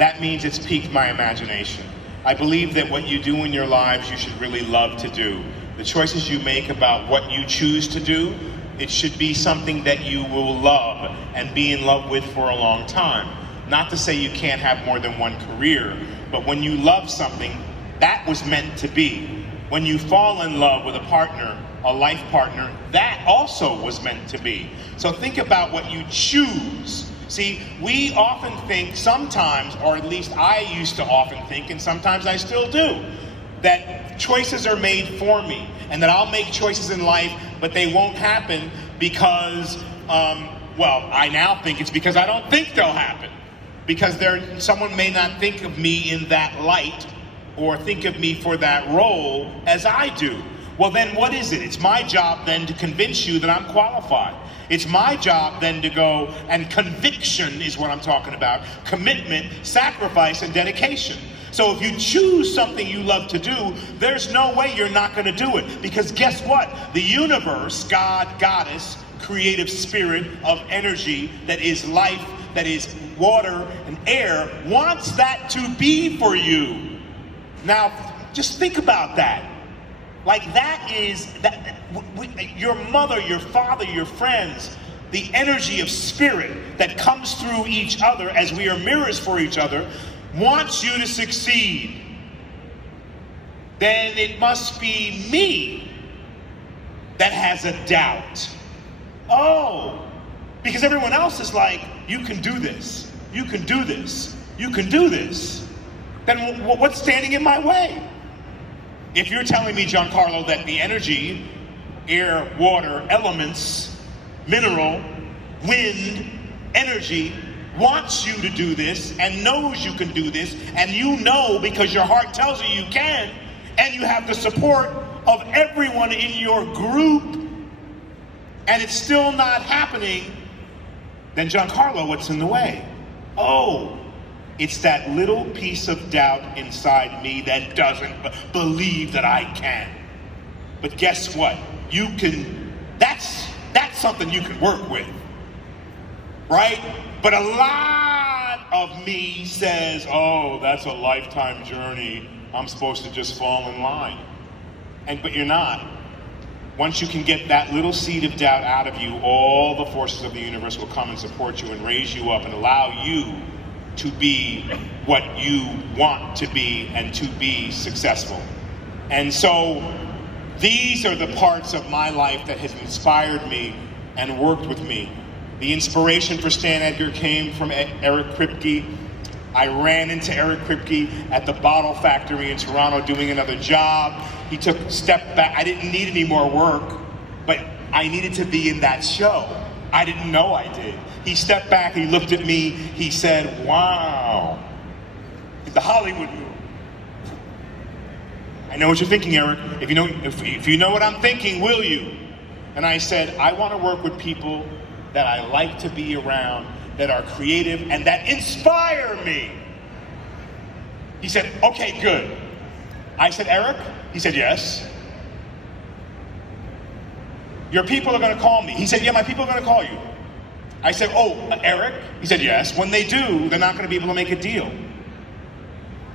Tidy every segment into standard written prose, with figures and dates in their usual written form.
that means it's piqued my imagination. I believe that what you do in your lives, you should really love to do. The choices you make about what you choose to do, it should be something that you will love and be in love with for a long time. Not to say you can't have more than one career, but when you love something, that was meant to be. When you fall in love with a partner, a life partner, that also was meant to be. So think about what you choose. See, we often think sometimes, or at least I used to often think, and sometimes I still do, that choices are made for me, and that I'll make choices in life, but they won't happen because, well, I now think it's because I don't think they'll happen. Because someone may not think of me in that light, or think of me for that role as I do. Well, then what is it? It's my job then to convince you that I'm qualified. It's my job then to go, and conviction is what I'm talking about, commitment, sacrifice, and dedication. So if you choose something you love to do, there's no way you're not going to do it. Because guess what? The universe, God, Goddess, creative spirit of energy that is life, that is water and air, wants that to be for you. Now, just think about that. Like your mother, your father, your friends, the energy of spirit that comes through each other as we are mirrors for each other, wants you to succeed. Then it must be me that has a doubt. Oh, because everyone else is like, you can do this, you can do this, you can do this. Then what's standing in my way? If you're telling me, Giancarlo, that the energy, air, water, elements, mineral, wind, energy, wants you to do this and knows you can do this, and you know because your heart tells you you can, and you have the support of everyone in your group, and it's still not happening, then Giancarlo, what's in the way? Oh, it's that little piece of doubt inside me that doesn't believe that I can. But guess what? You can, that's something you can work with, right? But a lot of me says, oh, that's a lifetime journey. I'm supposed to just fall in line. But you're not. Once you can get that little seed of doubt out of you, all the forces of the universe will come and support you and raise you up and allow you to be what you want to be and to be successful. And so these are the parts of my life that has inspired me and worked with me. The inspiration for Stan Edgar came from Eric Kripke. I ran into Eric Kripke at the bottle factory in Toronto doing another job. He took a step back. I didn't need any more work, but I needed to be in that show. I didn't know I did. He stepped back, he looked at me, he said, wow, the Hollywood move. I know what you're thinking, Eric. If you know what I'm thinking, will you? And I said, I want to work with people that I like to be around, that are creative, and that inspire me. He said, okay, good. I said, Eric? He said, yes. Your people are going to call me. He said, yeah, my people are going to call you. I said, oh, Eric? He said, yes. When they do, they're not going to be able to make a deal.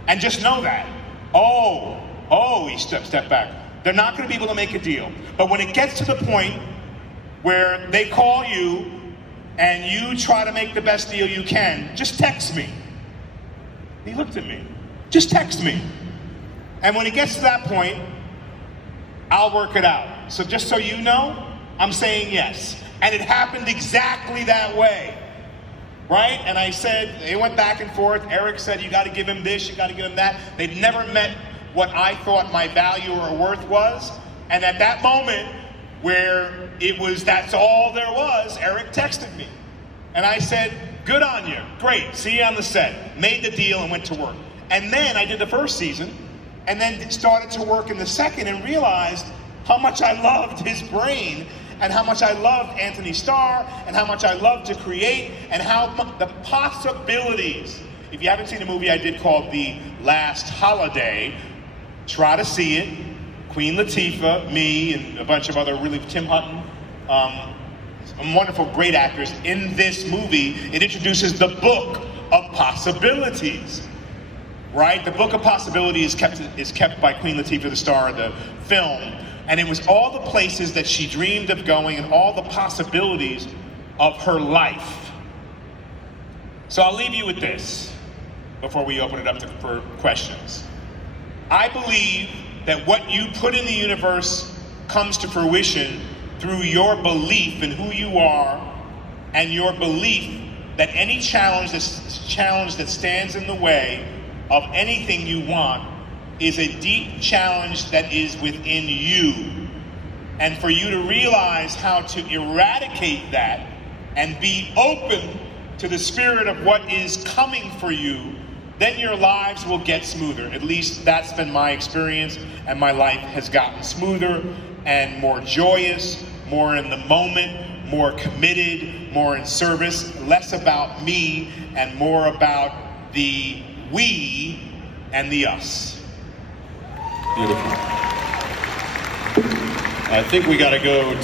And just know that. Oh, he stepped back. They're not going to be able to make a deal. But when it gets to the point where they call you and you try to make the best deal you can, just text me. He looked at me. Just text me. And when it gets to that point, I'll work it out. So just so you know, I'm saying yes. And it happened exactly that way, right? And I said, they went back and forth. Eric said, you got to give him this, you got to give him that. They'd never met what I thought my value or worth was. And at that moment where it was, that's all there was, Eric texted me. And I said, good on you, great, see you on the set. Made the deal and went to work. And then I did the first season, and then started to work in the second and realized how much I loved his brain, and how much I loved Anthony Starr, and how much I loved to create, and how the possibilities. If you haven't seen a movie I did called The Last Holiday, try to see it. Queen Latifah, me, and a bunch of other Tim Hutton, some wonderful, great actors. In this movie, it introduces the book of possibilities. Right? The book of possibility is kept by Queen Latifah, the star of the film, and it was all the places that she dreamed of going and all the possibilities of her life. So I'll leave you with this before we open it up for questions. I believe that what you put in the universe comes to fruition through your belief in who you are and your belief that any challenge that stands in the way of anything you want is a deep challenge that is within you. And for you to realize how to eradicate that and be open to the spirit of what is coming for you, then your lives will get smoother. At least that's been my experience, and my life has gotten smoother and more joyous, more in the moment, more committed, more in service, less about me and more about the we and the us. Beautiful. I think we got to go